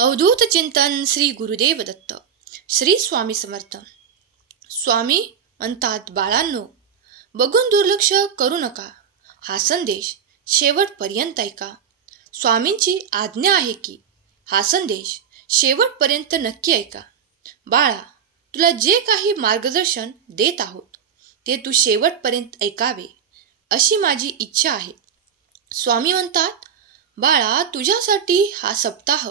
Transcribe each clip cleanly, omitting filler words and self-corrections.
अवधूत चिंतन श्री गुरुदेव दत्त. श्री स्वामी समर्थ. स्वामी म्हणतात, बाळांनो, बघून दुर्लक्ष करू नका. हा संदेश शेवटपर्यंत ऐका. स्वामींची आज्ञा आहे की हा संदेश शेवटपर्यंत नक्की ऐका. बाळा, तुला जे काही मार्गदर्शन देत आहोत ते तू शेवटपर्यंत ऐकावे अशी माझी इच्छा आहे. स्वामी म्हणतात, बाळा, तुझ्यासाठी हा सप्ताह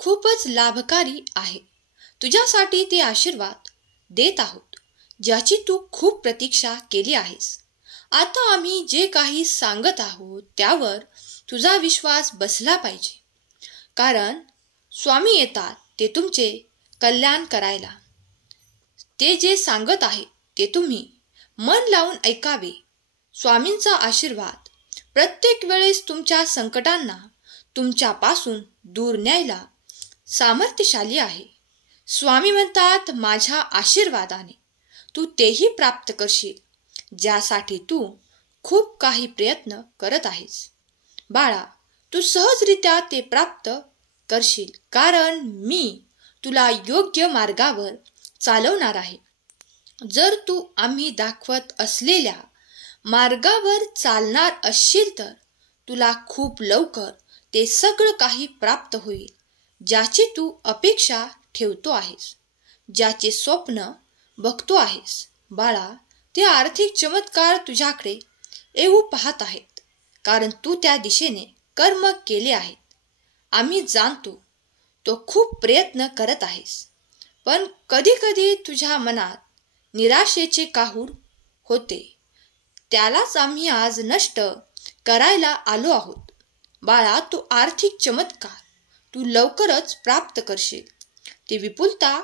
खूपच लाभकारी आहे. तुझ्यासाठी ते आशीर्वाद देत आहोत ज्याची तू खूप प्रतीक्षा केली आहेस. आता आम्ही जे काही सांगत आहोत त्यावर तुझा विश्वास बसला पाहिजे, कारण स्वामी येतात ते तुमचे कल्याण करायला. ते जे सांगत आहे ते तुम्ही मन लावून ऐकावे. स्वामींचा आशीर्वाद प्रत्येक वेळेस तुमच्या संकटांना तुमच्यापासून दूर न्यायला सामर्थ्यशाली आहे. स्वामी म्हणतात, माझ्या आशीर्वादाने तू तेही प्राप्त करशील ज्यासाठी तू खूप काही प्रयत्न करत आहेस. बाळा, तू सहजरित्या ते प्राप्त करशील, कारण मी तुला योग्य मार्गावर चालवणार आहे. जर तू आम्ही दाखवत असलेल्या मार्गावर चालणार असशील तर तुला खूप लवकर ते सगळं काही प्राप्त होईल ज्याची तू अपेक्षा ठेवतो आहेस, ज्याचे स्वप्न बघतो आहेस. बाळा, ते आर्थिक चमत्कार तुझ्याकडे येऊ पाहत आहेत, कारण तू त्या दिशेने कर्म केले आहेत. आम्ही जाणतो तो खूप प्रयत्न करत आहेस, पण कधी कधी तुझ्या मनात निराशेचे काहूर होते. त्यालाच आम्ही आज नष्ट करायला आलो आहोत. बाळा, तू आर्थिक चमत्कार तू लवकरच प्राप्त करशील. ती विपुलता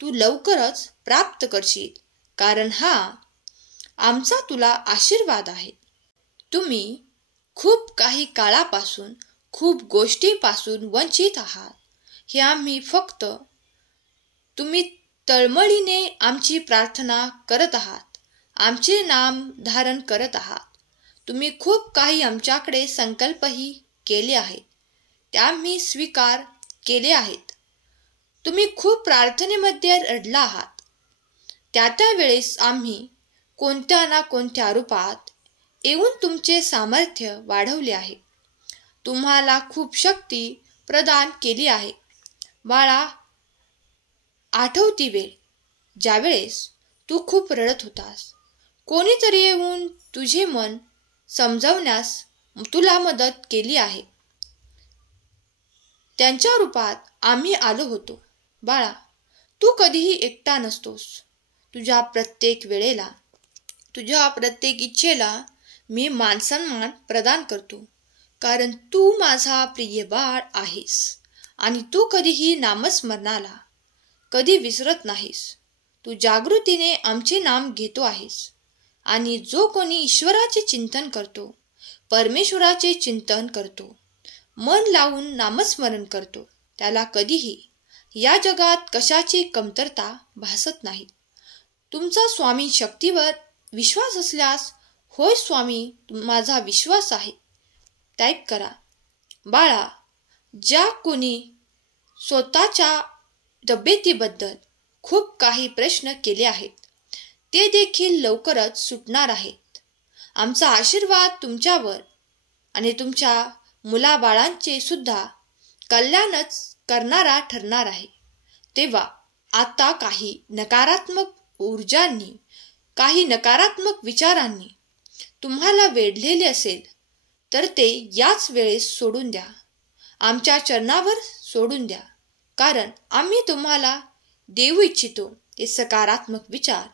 तू लवकरच प्राप्त करशील, कारण हा आमचा तुला आशीर्वाद आहे. तुम्ही खूप काही काळापासून खूप गोष्टींपासून वंचित आहात हे आम्ही फक्त तुम्ही तळमळीने आमची प्रार्थना करत आहात, आमचे नाम धारण करत आहात. तुम्ही खूप काही आमच्याकडे संकल्पही केले आहेत, त्या आम्ही स्वीकार केले आहेत. तुम्ही खूप प्रार्थनेमध्ये रडला आहात, त्या वेळेस आम्ही कोणत्या ना कोणत्या रूपात येऊन तुमचे सामर्थ्य वाढवले आहे, तुम्हाला खूप शक्ती प्रदान केली आहे. बाळा, आठवती वेळ ज्यावेळेस तू खूप रडत होतास, कोणीतरी येऊन तुझे मन समजवण्यास तुला मदत केली आहे. त्यांच्या रूपात आम्ही आलो होतो. बाळा, तू कधीही एकटा नसतोस. तुझ्या प्रत्येक वेळेला, तुझ्या प्रत्येक इच्छेला मी मानसन्मान प्रदान करतो, कारण तू माझा प्रिय बाळ आहेस आणि तू कधीही नामस्मरणाला कधी विसरत नाहीस. तू जागृतीने आमचे नाम घेतो आहेस आणि जो कोणी ईश्वराचे चिंतन करतो, परमेश्वराचे चिंतन करतो, मन लावून नामस्मरण करतो, त्याला कधीही या जगात कशाची कमतरता भासत नाही. तुमचा स्वामी शक्तीवर विश्वास असल्यास, होय स्वामी माझा विश्वास आहे, टाईप करा. बाळा, ज्या कोणी स्वतःच्या तब्येतीबद्दल खूप काही प्रश्न केले आहेत ते देखील लवकरच सुटणार आहेत. आमचा आशीर्वाद तुमच्यावर आणि तुमच्या मुलाबाळांचे सुद्धा कल्याणच करणारा ठरणार आहे. तेव्हा आता काही नकारात्मक ऊर्जांनी, काही नकारात्मक विचारांनी तुम्हाला वेढलेले असेल तर ते याच वेळेस सोडून द्या, आमच्या चरणावर सोडून द्या, कारण आम्ही तुम्हाला देऊ इच्छितो ते सकारात्मक विचार,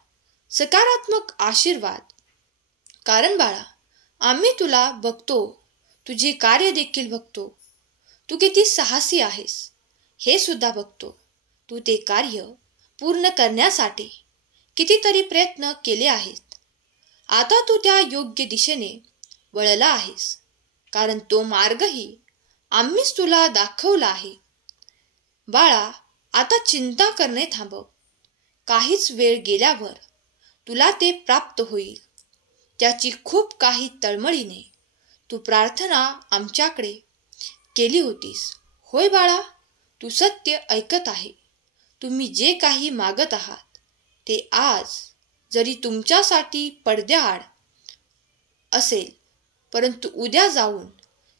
सकारात्मक आशीर्वाद. कारण बाळा, आम्ही तुला बघतो, तुझे कार्य देखील बघतो. तू किती साहसी आहेस हे सुद्धा बघतो. तू ते कार्य पूर्ण करण्यासाठी कितीतरी प्रयत्न केले आहेत. आता तू त्या योग्य दिशेने वळला आहेस, कारण तो मार्गही आम्हीच तुला दाखवला आहे. बाळा, आता चिंता करणे थांबव. काहीच वेळ गेल्यावर तुला ते प्राप्त होईल. त्याची खूप काही तळमळीने तू प्रार्थना आमच्याकडे केली होतीस. होय बाळा, तू सत्य ऐकत आहे. तुम्ही जे काही मागत आहात ते आज जरी तुमच्यासाठी पडद्याआड असेल, परंतु उद्या जाऊन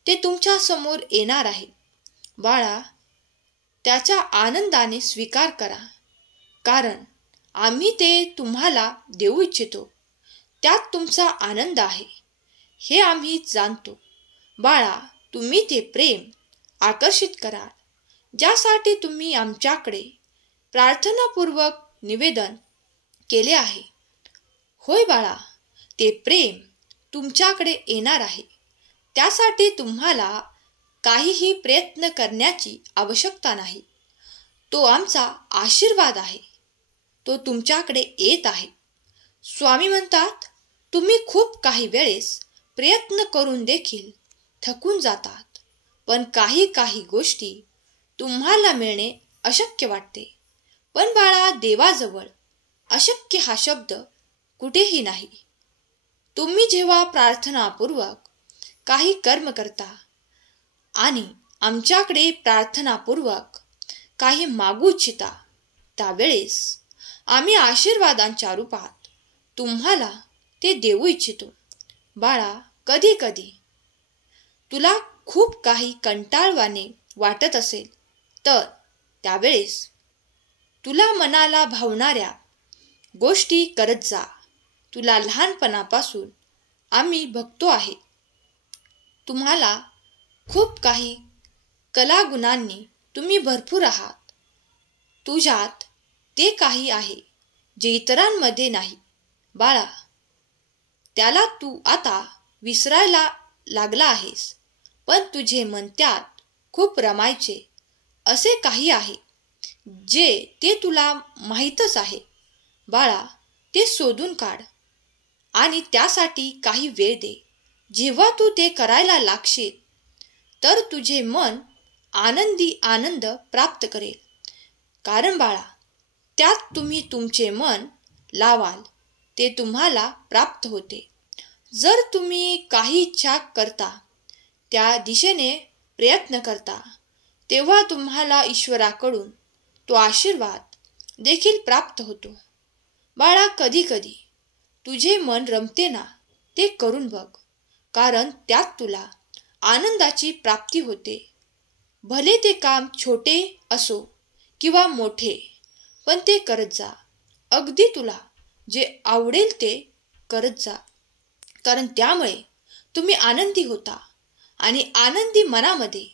ते तुमच्या समोर येणार आहे. बाळा, त्याचा आनंदाने स्वीकार करा, कारण आम्ही ते तुम्हाला देऊ इच्छितो. त्यात तुमचा आनंद आहे हे आम्ही जाणतो. बाळा, तुम्ही ते प्रेम आकर्षित कराल ज्यासाठी तुम्ही आमच्याकडे प्रार्थनापूर्वक निवेदन केले आहे. होय बाळा, ते प्रेम तुमच्याकडे येणार आहे. त्यासाठी तुम्हाला काहीही प्रयत्न करण्याची आवश्यकता नाही. तो आमचा आशीर्वाद आहे. तो तुमच्याकडे येत आहे. स्वामी म्हणतात, तुम्ही खूप काही वेळेस प्रयत्न करून देखील थकून जातात, पण काही गोष्टी तुम्हाला मिळणे अशक्य वाटते. पण बाळा, देवाजवळ अशक्य हा शब्द कुठेही नाही. तुम्ही जेव्हा प्रार्थनापूर्वक काही कर्म करता आणि आमच्याकडे प्रार्थनापूर्वक काही मागू इच्छिता, त्यावेळेस आम्ही आशीर्वादांच्या रूपात तुम्हाला ते देऊ इच्छितो. बाळा, कधी कधी तुला खूप काही कंटाळवाणे वाटत असेल तर त्यावेळेस तुला मनाला भावणाऱ्या गोष्टी करत जा. तुला लहानपणापासून आम्ही बघतो आहे. तुम्हाला खूप काही कलागुणांनी तुम्ही भरपूर आहात. तुझ्यात ते काही आहे जे इतरांमध्ये नाही. बाळा, त्याला तू आता विसरायला लागला आहेस, पण तुझे मन त्यात खूप रमायचे असे काही आहे जे ते तुला माहीतच आहे. बाळा, ते शोधून काढ आणि त्यासाठी काही वेळ दे. जेव्हा तू ते करायला लागशील तर तुझे मन आनंद प्राप्त करेल. कारण बाळा, त्यात तुम्ही तुमचे मन लावाल ते तुम्हाला प्राप्त होते. जर तुम्ही काही इच्छा करता, त्या दिशेने प्रयत्न करता, तेव्हा तुम्हाला ईश्वराकडून तो आशीर्वाद देखील प्राप्त होतो. बाळा, कधी कधी तुझे मन रमते ना, ते करून बघ, कारण त्यात तुला आनंदाची प्राप्ती होते. भले ते काम छोटे असो किंवा मोठे, पण ते करत जा. अगदी तुला जे आवडेल ते करत जा, कारण त्यामुळे तुम्ही आनंदी होता आणि आनंदी मनामध्ये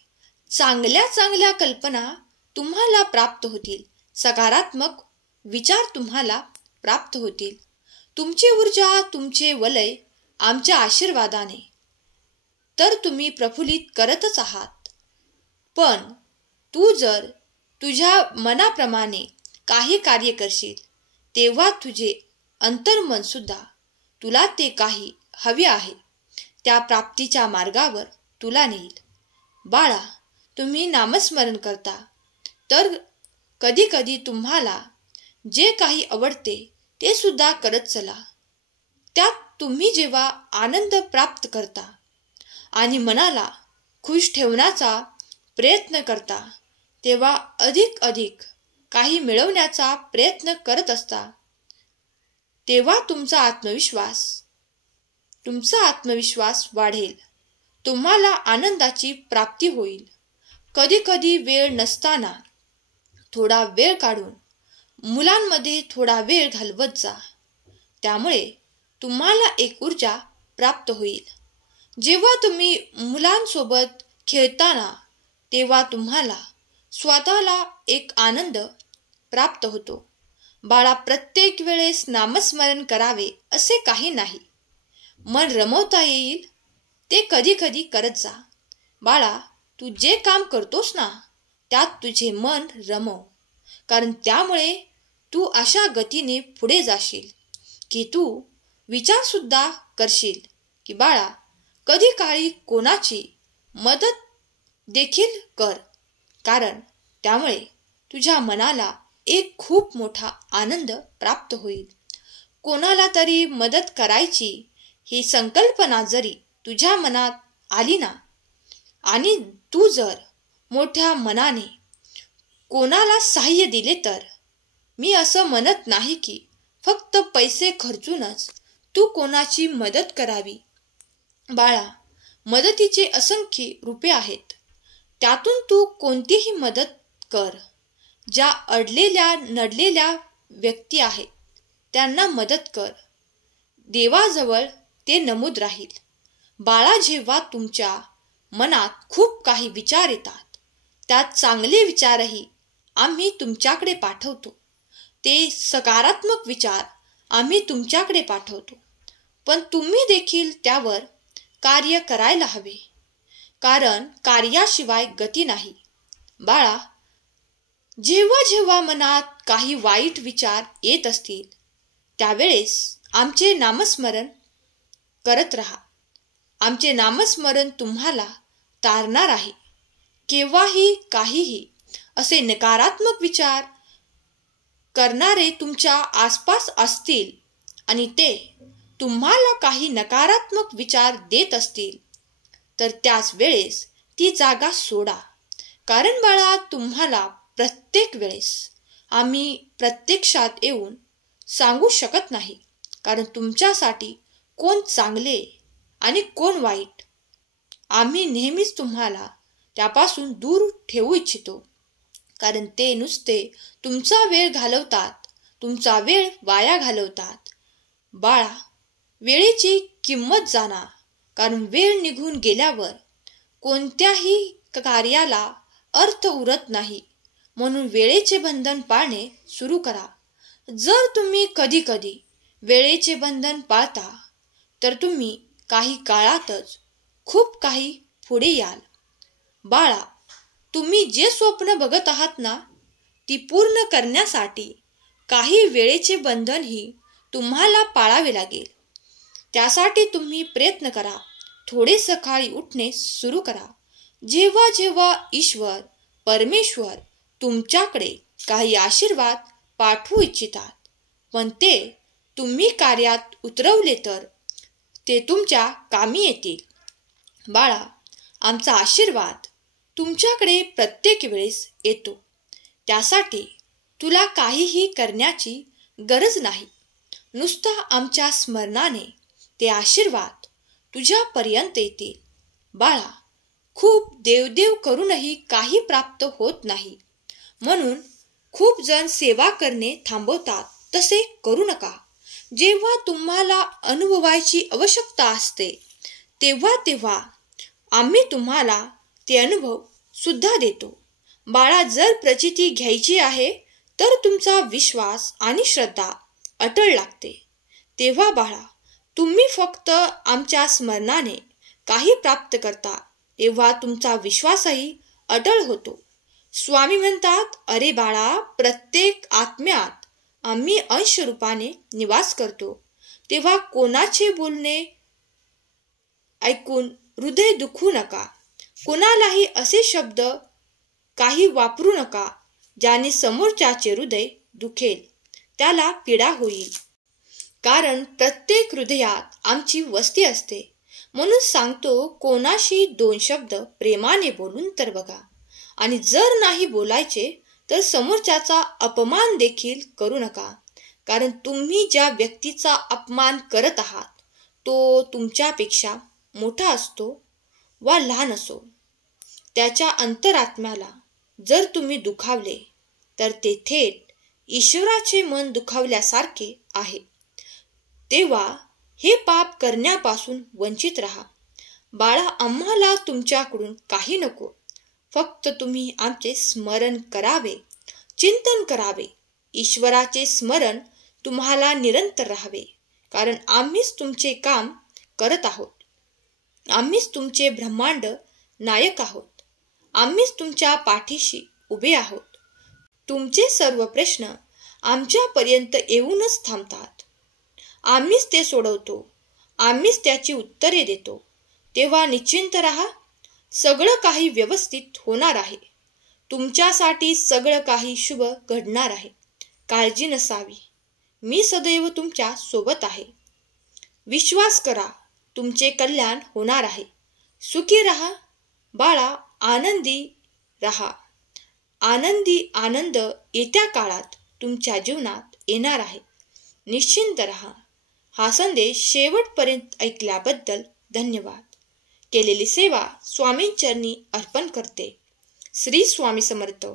चांगल्या कल्पना तुम्हाला प्राप्त होतील. सकारात्मक विचार तुम्हाला प्राप्त होतील. तुमची ऊर्जा, तुमचे वलय आमच्या आशीर्वादाने तर तुम्ही प्रफुल्लित करतच आहात. पण तू जर तुझ्या मनाप्रमाणे काही कार्य करशील, तेव्हा तुझे अंतर्मन सुद्धा तुला ते काही हवे आहे त्या प्राप्तीच्या मार्गावर तुला नेईल. बाळा, तुम्ही नामस्मरण करता तर कधी कधी तुम्हाला जे काही आवडते ते सुद्धा करत चला. त्यात तुम्ही जेव्हा आनंद प्राप्त करता आणि मनाला खुश ठेवण्याचा प्रयत्न करता, तेव्हा अधिक काही मिळवण्याचा प्रयत्न करत असता. तेव्हा तुमचा आत्मविश्वास वाढेल. तुम्हाला आनंदाची प्राप्ती होईल. कधी वेळ नसताना थोडा वेळ काढून मुलांमध्ये थोडा वेळ घालवत जा. त्यामुळे तुम्हाला एक ऊर्जा प्राप्त होईल. जेव्हा तुम्ही मुलांसोबत खेळताना, तेव्हा तुम्हाला स्वतःला एक आनंद प्राप्त होतो. बाळा, प्रत्येक वेळेस नामस्मरण करावे असे काही नाही. मन रमवता येईल ते कधी करत जा. बाळा, तू जे काम करतोस ना, त्यात तुझे मन रमव, कारण त्यामुळे तू अशा गतीने पुढे जाशील की तू विचार सुद्धा करशील की बाळा, कधी काळी कोणाची मदत देखील कर, कारण त्यामुळे तुझ्या मनाला एक खूप मोठा आनंद प्राप्त होईल. कोणाला तरी मदत करायची ही संकल्पना जरी तुझ्या मनात आली ना, आणि तू जर मोठ्या मनाने कोणाला सहाय्य दिले तर. मी असं म्हणत नाही की फक्त पैसे खर्चूनच तू कोणाची मदत करावी. बाळा, मदतीचे असंख्य रूपे आहेत. त्यातून तू कोणतीही मदत कर. ज्या अडलेल्या नडलेल्या व्यक्ती आहेत त्यांना मदत कर. देवाजवळ ते नमूद राहील. बाळा, जेव्हा तुमच्या मनात खूप काही विचार येतात, त्यात चांगले विचारही आम्ही तुमच्याकडे पाठवतो. ते सकारात्मक विचार आम्ही तुमच्याकडे पाठवतो. पण तुम्ही देखील त्यावर कार्य करायला हवे, कारण कार्याशिवाय गती नाही. बाळा, जेव्हा जेव्हा मनात काही वाईट विचार येत असतील त्यावेळेस आमचे नामस्मरण करत राहा. आमचे नामस्मरण तुम्हाला तारणार आहे. केव्हाही काहीही असे नकारात्मक विचार करणारे तुमच्या आसपास असतील आणि ते तुम्हाला काही नकारात्मक विचार देत असतील तर त्याच वेळेस ती जागा सोडा. कारण बाळा, तुम्हाला प्रत्येक वेळेस आम्ही प्रत्यक्षात येऊन सांगू शकत नाही, कारण तुमच्यासाठी कोण चांगले आणि कोण वाईट आम्ही नेहमीच तुम्हाला त्यापासून दूर ठेवू इच्छितो, कारण ते नुसते तुमचा वेळ घालवतात, तुमचा वेळ वाया घालवतात. बाळा, वेळेची किंमत जाणा, कारण वेळ निघून गेल्यावर कोणत्याही कार्याला अर्थ उरत नाही. म्हणून वेळेचे बंधन पाळणे सुरू करा. जर तुम्ही कधी कधी वेळेचे बंधन पाळता तर तुम्ही काही काळातच खूप काही पुढे याल. बाळा, तुम्ही जे स्वप्न बघत आहात ना, ती पूर्ण करण्यासाठी काही वेळेचे बंधनही तुम्हाला पाळावे लागेल. त्यासाठी तुम्ही प्रयत्न करा. थोडे सकाळी उठणे सुरू करा. जेव्हा जेव्हा ईश्वर परमेश्वर तुमच्याकडे काही आशीर्वाद पाठवू इच्छितात, पण ते तुम्ही कार्यात उतरवले तर ते तुमच्या कामी येतील. बाळा, आमचा आशीर्वाद तुमच्याकडे प्रत्येक वेळेस येतो. त्यासाठी तुला काहीही करण्याची गरज नाही. नुसता आमच्या स्मरणाने ते आशीर्वाद तुझ्यापर्यंत येतील. बाळा, खूप देवदेव करूनही काही प्राप्त होत नाही, म्हणून खूप जण सेवा करणे थांबवतात. तसे करू नका. जेव्हा तुम्हाला अनुभवायची आवश्यकता असते तेव्हा तेव्हा आम्ही तुम्हाला ते अनुभव सुद्धा देतो. बाळा, जर प्रचिती घ्यायची आहे तर तुमचा विश्वास आणि श्रद्धा अटळ लागते. तेव्हा बाळा, तुम्ही फक्त आमच्या स्मरणाने काही प्राप्त करता तेव्हा तुमचा विश्वासही अटळ होतो. स्वामी म्हणतात, अरे बाळा, प्रत्येक आत्म्यात आम्ही अंश रूपाने निवास करतो. तेव्हा कोणाचे बोलणे ऐकून हृदय दुखू नका. कोणालाही असे शब्द काही वापरू नका ज्याने समोरच्याचे हृदय दुखेल, त्याला पीडा होईल. कारण प्रत्येक हृदयात आमची वस्ती असते. म्हणून सांगतो, कोणाशी 2 शब्द प्रेमाने बोलून तर बघा. आणि जर नाही बोलायचे तर समोरच्याचा अपमान देखील करू नका. कारण तुम्ही ज्या व्यक्तीचा अपमान करत आहात तो तुमच्यापेक्षा मोठा असतो वा लहान असो, त्याच्या अंतरात्म्याला जर तुम्ही दुखावले तर ते थेट ईश्वराचे मन दुखावल्यासारखे आहे. तेव्हा हे पाप करण्यापासून वंचित राहा. बाळा, आम्हाला तुमच्याकडून काही नको. फक्त तुम्ही आमचे स्मरण करावे, चिंतन करावे. ईश्वराचे स्मरण तुम्हाला निरंतर राहावे, कारण आम्हीच तुमचे काम करत आहोत. आम्हीच तुमचे ब्रह्मांड नायक आहोत. आम्हीच तुमच्या पाठीशी उभे आहोत. तुमचे सर्व प्रश्न आमच्यापर्यंत येऊनच थांबतात. आम्हीच ते सोडवतो. आम्हीच त्याची उत्तरे देतो. तेव्हा निश्चिंत राहा. सगळं काही व्यवस्थित होणार आहे. तुमच्यासाठी सगळं काही शुभ घडणार आहे. काळजी नसावी. मी सदैव तुमच्या सोबत आहे. विश्वास करा, तुमचे कल्याण होणार आहे. सुखी रहा बाळा, आनंदी रहा. आनंदी आनंद येत्या काळात तुमच्या जीवनात येणार आहे. निश्चिंत रहा. हा संदेश शेवटपर्यंत ऐकल्याबद्दल धन्यवाद. केलेली सेवा स्वामींचरणी अर्पण करते. श्री स्वामी समर्थ.